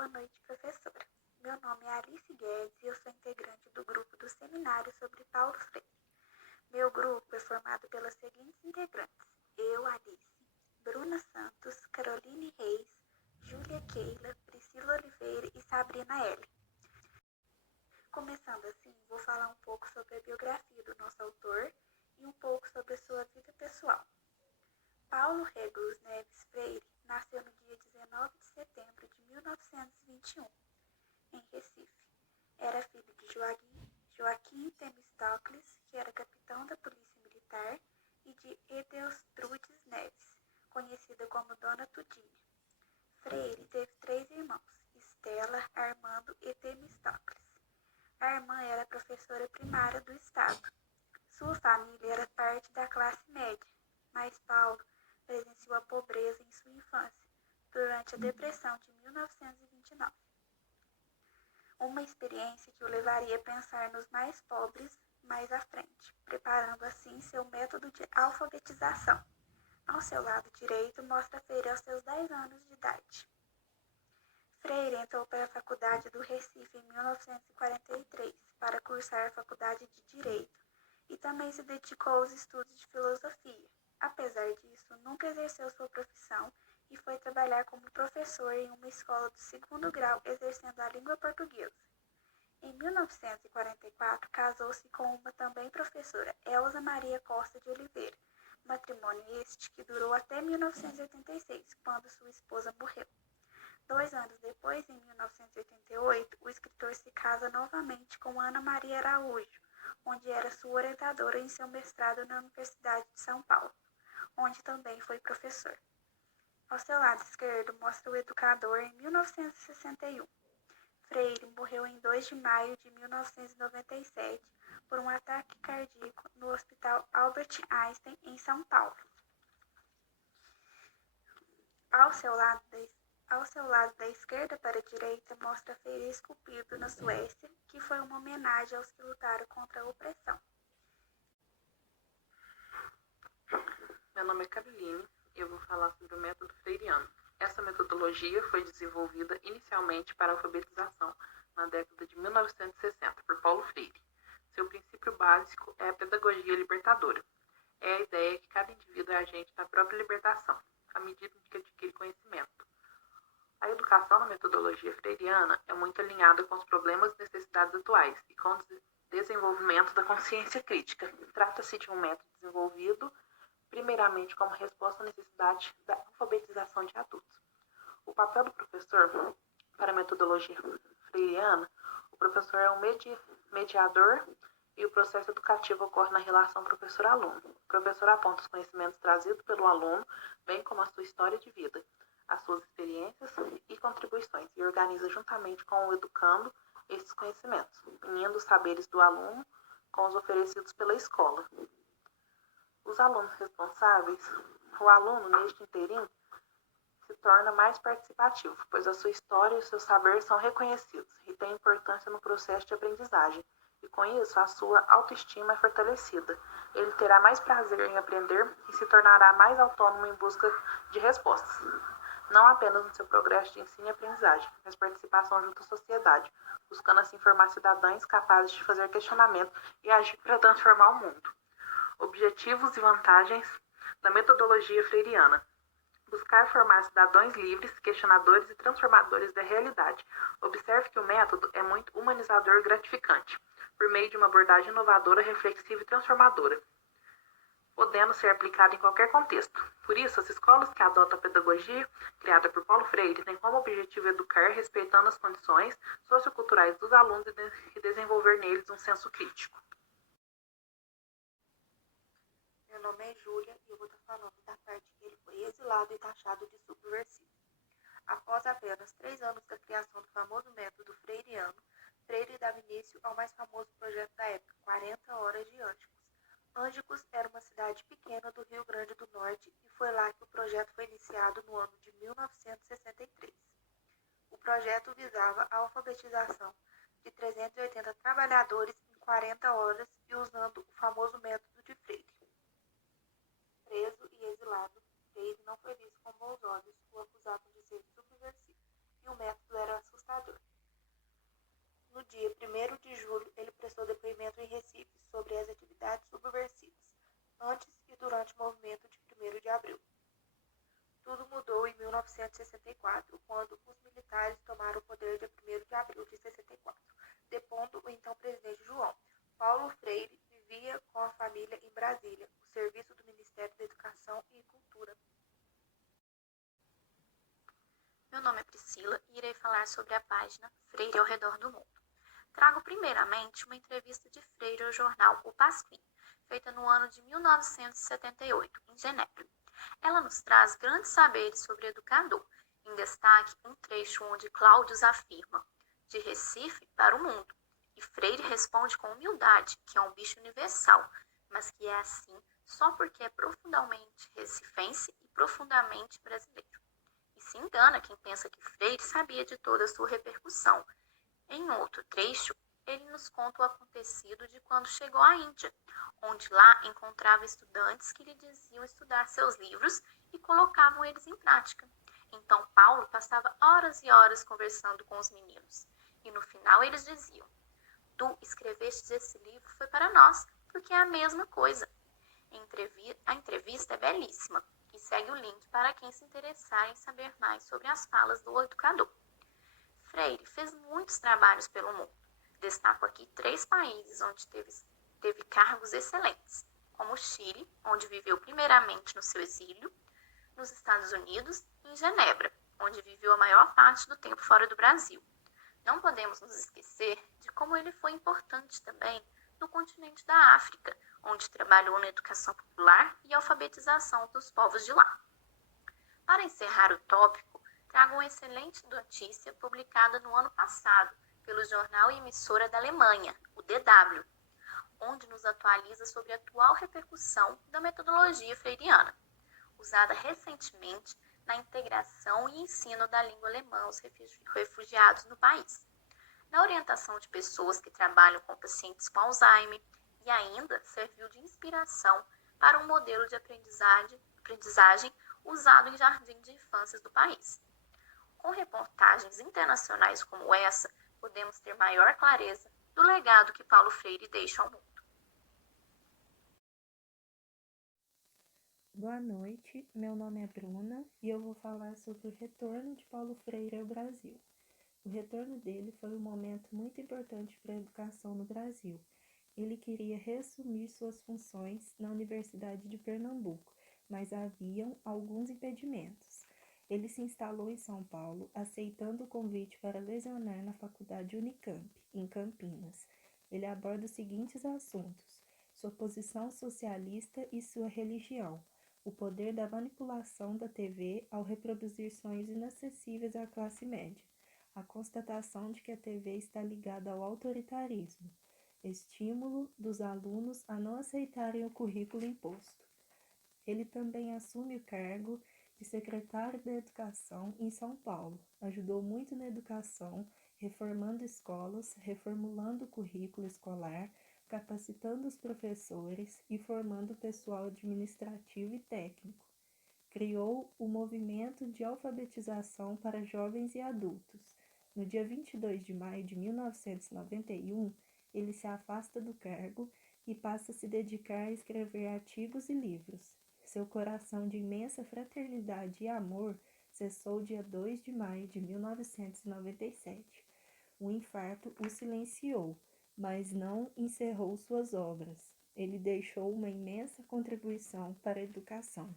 Boa noite, professora. Meu nome é Alice Guedes e eu sou integrante do grupo do Seminário sobre Paulo Freire. Meu grupo é formado pelas seguintes integrantes: eu, Alice, Bruna Santos, Caroline Reis, Júlia Keila, Priscila Oliveira e Sabrina L. Começando assim, vou falar um pouco sobre a biografia do nosso autor e um pouco sobre a sua vida pessoal. Paulo Regulus Neves Freire nasceu no dia 19 de setembro de 1921, em Recife. Era filho de Joaquim Temístocles, que era capitão da Polícia Militar, e de Edelstrudes Neves, conhecida como Dona Tudinha. Freire teve 3 irmãos, Estela, Armando e Temístocles. A irmã era professora primária do estado. Sua família era parte da classe média, mas Paulo presenciou a pobreza em sua infância, durante a Depressão de 1929. Uma experiência que o levaria a pensar nos mais pobres mais à frente, preparando assim seu método de alfabetização. Ao seu lado direito, mostra Freire aos seus 10 anos de idade. Freire entrou para a Faculdade do Recife em 1943 para cursar a Faculdade de Direito e também se dedicou aos estudos de filosofia. Apesar disso, nunca exerceu sua profissão e foi trabalhar como professor em uma escola do 2º grau, exercendo a língua portuguesa. Em 1944, casou-se com uma também professora, Elza Maria Costa de Oliveira, matrimônio este que durou até 1986, quando sua esposa morreu. 2 anos depois, em 1988, o escritor se casa novamente com Ana Maria Araújo, onde era sua orientadora em seu mestrado na Universidade de São Paulo, onde também foi professor. Ao seu lado esquerdo mostra o educador em 1961. Freire morreu em 2 de maio de 1997 por um ataque cardíaco no Hospital Albert Einstein, em São Paulo. Ao seu lado da esquerda para a direita mostra Freire esculpido na Suécia, que foi uma homenagem aos que lutaram contra a opressão. Meu nome é Caroline e eu vou falar sobre o método freiriano. Essa metodologia foi desenvolvida inicialmente para a alfabetização na década de 1960 por Paulo Freire. Seu princípio básico é a pedagogia libertadora. É a ideia que cada indivíduo é agente da própria libertação, à medida que adquire conhecimento. A educação na metodologia freiriana é muito alinhada com os problemas e necessidades atuais e com o desenvolvimento da consciência crítica. Trata-se de um método desenvolvido primeiramente como resposta à necessidade da alfabetização de adultos. O papel do professor para a metodologia freiriana, o professor é um mediador e o processo educativo ocorre na relação professor-aluno. O professor aponta os conhecimentos trazidos pelo aluno, bem como a sua história de vida, as suas experiências e contribuições, e organiza juntamente com o educando esses conhecimentos, unindo os saberes do aluno com os oferecidos pela escola. Os alunos responsáveis, o aluno neste inteirinho se torna mais participativo, pois a sua história e o seu saber são reconhecidos e têm importância no processo de aprendizagem, e com isso a sua autoestima é fortalecida. Ele terá mais prazer em aprender e se tornará mais autônomo em busca de respostas, não apenas no seu progresso de ensino e aprendizagem, mas participação junto à sociedade, buscando assim formar cidadãos capazes de fazer questionamento e agir para transformar o mundo. Objetivos e vantagens da metodologia freiriana. Buscar formar cidadãos livres, questionadores e transformadores da realidade. Observe que o método é muito humanizador e gratificante, por meio de uma abordagem inovadora, reflexiva e transformadora, podendo ser aplicado em qualquer contexto. Por isso, as escolas que adotam a pedagogia criada por Paulo Freire têm como objetivo educar respeitando as condições socioculturais dos alunos e desenvolver neles um senso crítico. Meu nome é Júlia e eu vou estar falando da parte que ele foi exilado e taxado de subversivo. Após apenas 3 anos da criação do famoso método freiriano, Freire dava início ao mais famoso projeto da época, 40 Horas de Ânticos. Ânticos era uma cidade pequena do Rio Grande do Norte e foi lá que o projeto foi iniciado no ano de 1963. O projeto visava a alfabetização de 380 trabalhadores em 40 horas e usando o famoso método de Freire. Preso e exilado, Freire não foi visto com bons olhos, o acusavam de ser subversivo, e o método era 1964, quando os militares tomaram o poder dia 1º de abril de 64, depondo o então presidente João. Paulo Freire vivia com a família em Brasília, o serviço do Ministério da Educação e Cultura. Meu nome é Priscila e irei falar sobre a página Freire ao Redor do Mundo. Trago primeiramente uma entrevista de Freire ao jornal O Pasquim, feita no ano de 1978, em Genebra. Ela nos traz grandes saberes sobre educador, em destaque um trecho onde Cláudius afirma, de Recife para o mundo, e Freire responde com humildade, que é um bicho universal, mas que é assim só porque é profundamente recifense e profundamente brasileiro. E se engana quem pensa que Freire sabia de toda a sua repercussão. Em outro trecho, ele nos conta o acontecido de quando chegou à Índia, onde lá encontrava estudantes que lhe diziam estudar seus livros e colocavam eles em prática. Então Paulo passava horas e horas conversando com os meninos, e no final eles diziam: "Tu escreveste esse livro foi para nós, porque é a mesma coisa." A entrevista é belíssima e segue o link para quem se interessar em saber mais sobre as falas do educador. Freire fez muitos trabalhos pelo mundo. Destaco aqui 3 países onde teve cargos excelentes, como o Chile, onde viveu primeiramente no seu exílio, nos Estados Unidos e em Genebra, onde viveu a maior parte do tempo fora do Brasil. Não podemos nos esquecer de como ele foi importante também no continente da África, onde trabalhou na educação popular e alfabetização dos povos de lá. Para encerrar o tópico, trago uma excelente notícia publicada no ano passado pelo jornal e emissora da Alemanha, o DW, onde nos atualiza sobre a atual repercussão da metodologia freiriana, usada recentemente na integração e ensino da língua alemã aos refugiados no país, na orientação de pessoas que trabalham com pacientes com Alzheimer e ainda serviu de inspiração para um modelo de aprendizagem usado em jardins de infâncias do país. Com reportagens internacionais como essa, podemos ter maior clareza do legado que Paulo Freire deixa ao mundo. Boa noite, meu nome é Bruna e eu vou falar sobre o retorno de Paulo Freire ao Brasil. O retorno dele foi um momento muito importante para a educação no Brasil. Ele queria reassumir suas funções na Universidade de Pernambuco, mas haviam alguns impedimentos. Ele se instalou em São Paulo, aceitando o convite para lecionar na Faculdade Unicamp, em Campinas. Ele aborda os seguintes assuntos: sua posição socialista e sua religião, o poder da manipulação da TV ao reproduzir sonhos inacessíveis à classe média, a constatação de que a TV está ligada ao autoritarismo, estímulo dos alunos a não aceitarem o currículo imposto. Ele também assume o cargo de secretário da Educação em São Paulo. Ajudou muito na educação, reformando escolas, reformulando o currículo escolar, capacitando os professores e formando o pessoal administrativo e técnico. Criou o movimento de alfabetização para jovens e adultos. No dia 22 de maio de 1991, ele se afasta do cargo e passa a se dedicar a escrever artigos e livros. Seu coração de imensa fraternidade e amor cessou dia 2 de maio de 1997. O infarto o silenciou, mas não encerrou suas obras. Ele deixou uma imensa contribuição para a educação.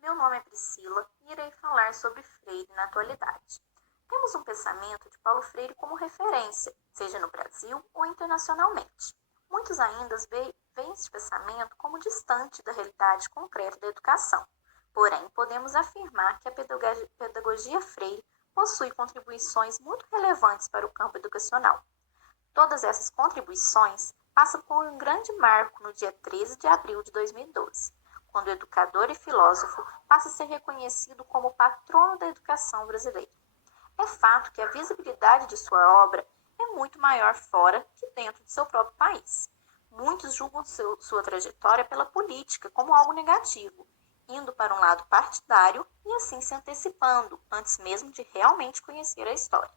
Meu nome é Priscila e irei falar sobre Freire na atualidade. Temos um pensamento de Paulo Freire como referência, seja no Brasil ou internacionalmente. Muitos ainda veem este pensamento como distante da realidade concreta da educação. Porém, podemos afirmar que a pedagogia Freire possui contribuições muito relevantes para o campo educacional. Todas essas contribuições passam por um grande marco no dia 13 de abril de 2012, quando o educador e filósofo passa a ser reconhecido como patrono da educação brasileira. É fato que a visibilidade de sua obra é muito maior fora que dentro de seu próprio país. Muitos julgam sua trajetória pela política como algo negativo, indo para um lado partidário e assim se antecipando, antes mesmo de realmente conhecer a história.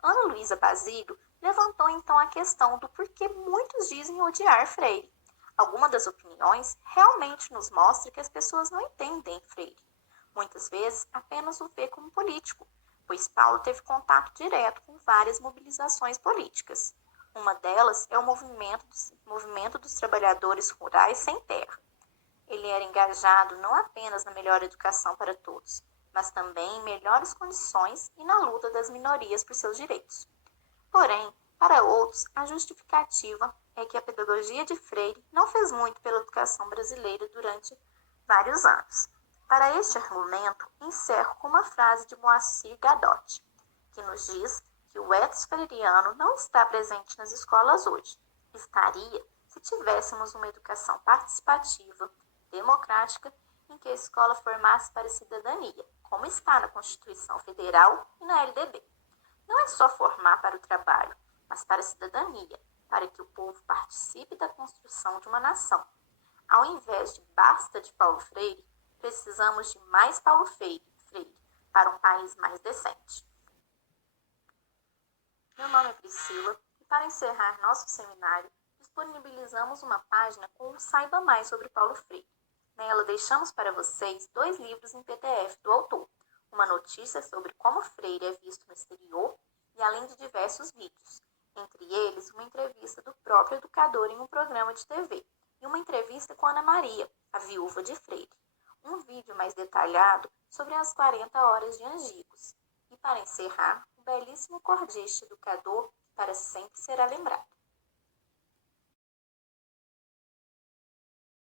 Ana Luísa Basílio levantou então a questão do porquê muitos dizem odiar Freire. Alguma das opiniões realmente nos mostra que as pessoas não entendem Freire. muitas vezes apenas o vê como político, pois Paulo teve contato direto com várias mobilizações políticas. Uma delas é o movimento dos trabalhadores rurais sem terra. Ele era engajado não apenas na melhor educação para todos, mas também em melhores condições e na luta das minorias por seus direitos. Porém, para outros, a justificativa é que a pedagogia de Freire não fez muito pela educação brasileira durante vários anos. Para este argumento, encerro com uma frase de Moacir Gadotti, que nos diz que o ethos freiriano não está presente nas escolas hoje. Estaria se tivéssemos uma educação participativa, democrática, em que a escola formasse para a cidadania, como está na Constituição Federal e na LDB. Não é só formar para o trabalho, mas para a cidadania, para que o povo participe da construção de uma nação. Ao invés de basta de Paulo Freire, precisamos de mais Paulo Freire para um país mais decente. Meu nome é Priscila e para encerrar nosso seminário, disponibilizamos uma página com um Saiba Mais sobre Paulo Freire. Nela deixamos para vocês 2 livros em PDF do autor, uma notícia sobre como Freire é visto no exterior e além de diversos vídeos, entre eles uma entrevista do próprio educador em um programa de TV e uma entrevista com Ana Maria, a viúva de Freire, um vídeo mais detalhado sobre as 40 horas de Angicos e, para encerrar, um belíssimo cordeste educador que para sempre será lembrado.